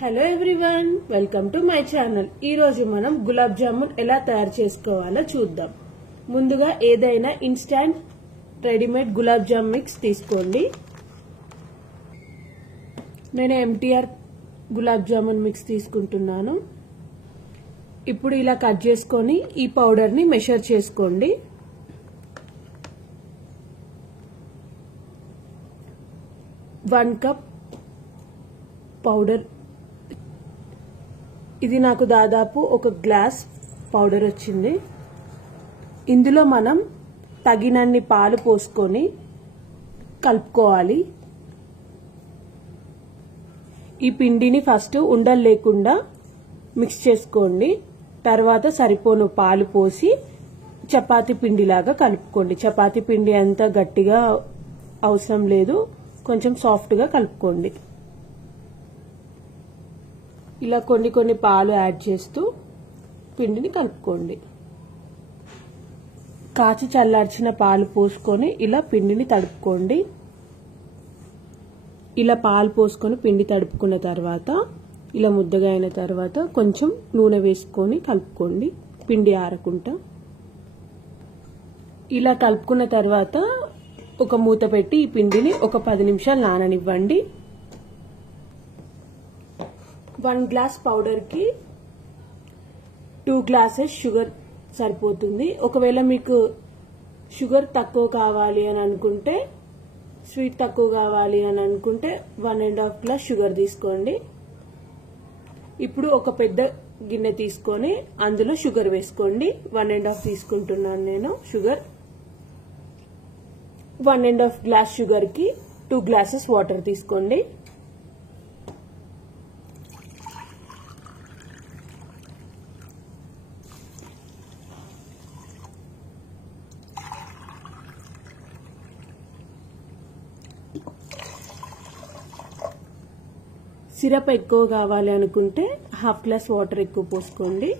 Hello everyone, welcome to my channel. ఈ రోజు మనం గులాబ్ జామున్ ఎలా తయారు చేసుకోవాలో చూద్దాం. ముందుగా ఏదైనా instant readymade gulab jam mix తీసుకోండి. నేను ఎంటీఆర్ గులాబ్ జామున్ మిక్స్ తీసుకుంటున్నాను. ఇప్పుడు ఇలా కట్ చేసుకొని ఈ పౌడర్ ని మెషర్ చేసుకోండి. One cup powder. ఇది నాకు దాదాపు ఒక గ్లాస్ పౌడర్ వచ్చింది. ఇందులో మనం తగినన్ని పాలు పోసుకొని కలుపుకోవాలి. ఈ పిండిని ఫస్ట్ ఉండలు లేకుండా మిక్స్ చేసుకోండి. తర్వాత సరిపోను పాలు పోసి చపాతీ పిండిలాగా కలుపుకోండి. చపాతీ పిండి అంత గట్టిగా అవసరం లేదు, కొంచెం సాఫ్ట్గా కలుపుకోండి. ఇలా కొన్ని పాలు యాడ్ చేస్తూ పిండిని కలుపుకోండి. కాచి చల్లార్చిన పాలు పోసుకొని ఇలా పిండిని తడుపుకోండి. ఇలా పాలు పోసుకొని పిండి తడుపుకున్న తర్వాత ఇలా ముద్దగా అయిన తర్వాత కొంచెం నూనె వేసుకొని కలుపుకోండి, పిండి ఆరకుండా. ఇలా కలుపుకున్న తర్వాత ఒక మూత పెట్టి ఈ పిండిని ఒక 10 నిమిషాలు నాననివ్వండి. 1 గ్లాస్ పౌడర్ కి 2 గ్లాసెస్ షుగర్ సరిపోతుంది. ఒకవేళ మీకు షుగర్ తక్కువ కావాలి అని అనుకుంటే, స్వీట్ తక్కువ కావాలి అని అనుకుంటే 1.5 గ్లాస్ షుగర్ తీసుకోండి. ఇప్పుడు ఒక పెద్ద గిన్నె తీసుకొని అందులో షుగర్ వేసుకోండి. 1.5 తీసుకుంటున్నాను నేను షుగర్. 1.5 గ్లాస్ షుగర్ కి 2 గ్లాసెస్ వాటర్ తీసుకోండి. సిరప్ ఎక్కువ కావాలి అనుకుంటే 1/2 గ్లాస్ వాటర్ ఎక్కువ పోసుకోండి.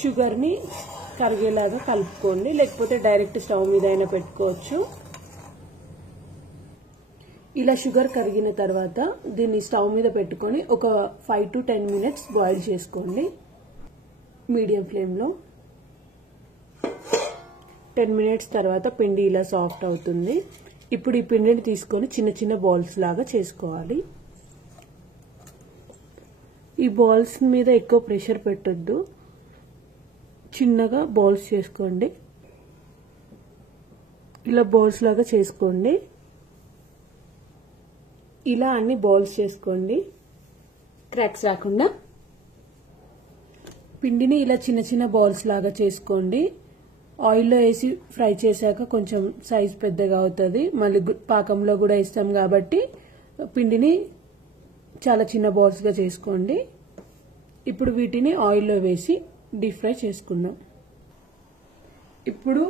షుగర్ ని కరిగేలాగా కలుపుకోండి, లేకపోతే డైరెక్ట్ స్టవ్ మీద అయినా పెట్టుకోవచ్చు. ఇలా షుగర్ కరిగిన తర్వాత దీన్ని స్టవ్ మీద పెట్టుకొని ఒక 5 to 10 మినిట్స్ బాయిల్ చేసుకోండి మీడియం ఫ్లేమ్లో. 10 మినిట్స్ తర్వాత పిండి ఇలా సాఫ్ట్ అవుతుంది. ఇప్పుడు ఈ పిండిని తీసుకొని చిన్న బాల్స్ లాగా చేసుకోవాలి. ఈ బాల్స్ మీద ఎక్కువ ప్రెషర్ పెట్టొద్దు, చిన్నగా బాల్స్ చేసుకోండి. ఇలా బాల్స్ లాగా చేసుకోండి. ఇలా అన్ని బాల్స్ చేసుకోండి, క్రాక్స్ రాకుండా. పిండిని ఇలా చిన్న బాల్స్ లాగా చేసుకోండి. ఆయిల్లో వేసి ఫ్రై చేశాక కొంచెం సైజ్ పెద్దగా అవుతుంది. మళ్ళీ పాకంలో కూడా ఇస్తాం కాబట్టి పిండిని చాలా చిన్న బాల్స్గా చేసుకోండి. ఇప్పుడు వీటిని ఆయిల్లో వేసి డీప్ ఫ్రై చేసుకుందాం. ఇప్పుడు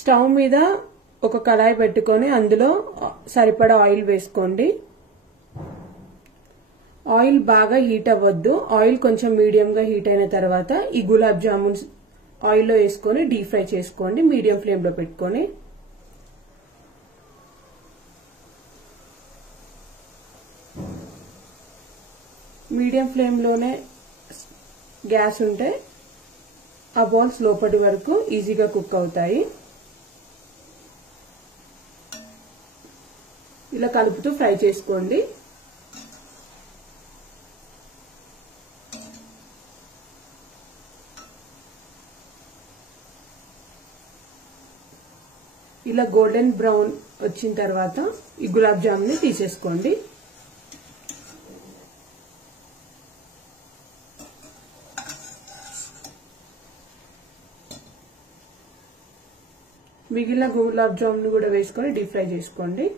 స్టవ్ మీద ఒక కడాయి పెట్టుకొని అందులో సరిపడా ఆయిల్ వేసుకోండి. ఆయిల్ బాగా హీట్ అవ్వద్దు. ఆయిల్ కొంచెం మీడియంగా హీట్ అయిన తర్వాత ఈ గులాబ్ జామున్స్ ఆయిల్లో వేసుకొని డీప్ ఫ్రై చేసుకోండి, మీడియం ఫ్లేమ్లో పెట్టుకొని. మీడియం ఫ్లేమ్లోనే గ్యాస్ ఉంటే ఆ బాల్స్ లోపటి వరకు ఈజీగా కుక్ అవుతాయి. ఇలా కలుపుతూ ఫ్రై చేసుకోండి. ఇలా గోల్డెన్ బ్రౌన్ వచ్చిన తర్వాత ఈ గులాబ్ జామున్ ని తీసేసుకోండి. మిగిలిన గులాబ్ జామున్ కూడా వేసుకొని డీప్ ఫ్రై చేసుకోండి.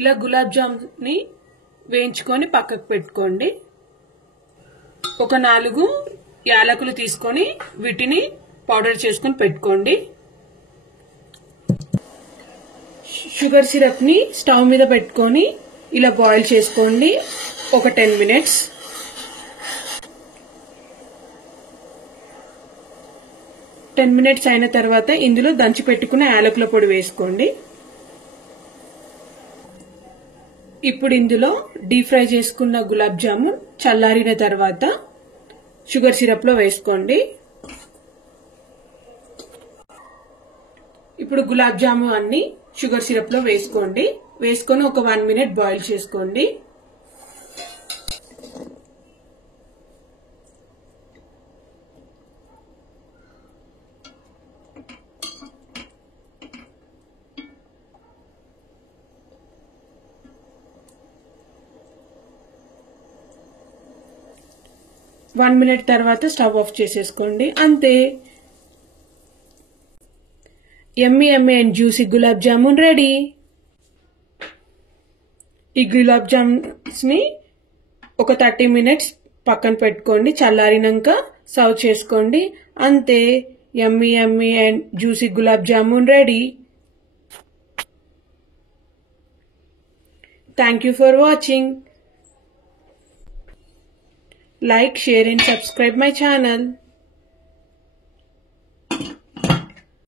ఇలా గులాబ్ జామున్ ని వేయించుకొని పక్కకు పెట్టుకోండి. ఒక 4 యాలకులు తీసుకొని వీటిని పౌడర్ చేసుకొని పెట్టుకోండి. షుగర్ సిరప్ ని స్టవ్ మీద పెట్టుకొని ఇలా బాయిల్ చేసుకోండి ఒక 10 మినిట్స్. 10 minutes అయిన తర్వాత ఇందులో దంచి పెట్టుకున్న యాలకుల పొడి వేసుకోండి. ఇప్పుడు ఇందులో డీప్ ఫ్రై చేసుకున్న గులాబ్ జామున్ చల్లారిన తర్వాత షుగర్ సిరప్ లో వేసుకోండి. ఇప్పుడు గులాబ్ జామున్ అన్ని షుగర్ సిరప్ లో వేసుకోండి. వేసుకొని ఒక 1 minute బాయిల్ చేసుకోండి. వన్ మినిట్ తర్వాత స్టవ్ ఆఫ్ చేసేసుకోండి. అంతే, yummy yummy and juicy gulab jamun ready. ఈ గులాబ్ జామున్స్ ని ఒక 30 minutes పక్కన పెట్టుకోండి. చల్లారినాక సర్వ్ చేసుకోండి. అంతే, yummy yummy and juicy gulab jamun ready. Thank you for watching. Like, share and subscribe my channel.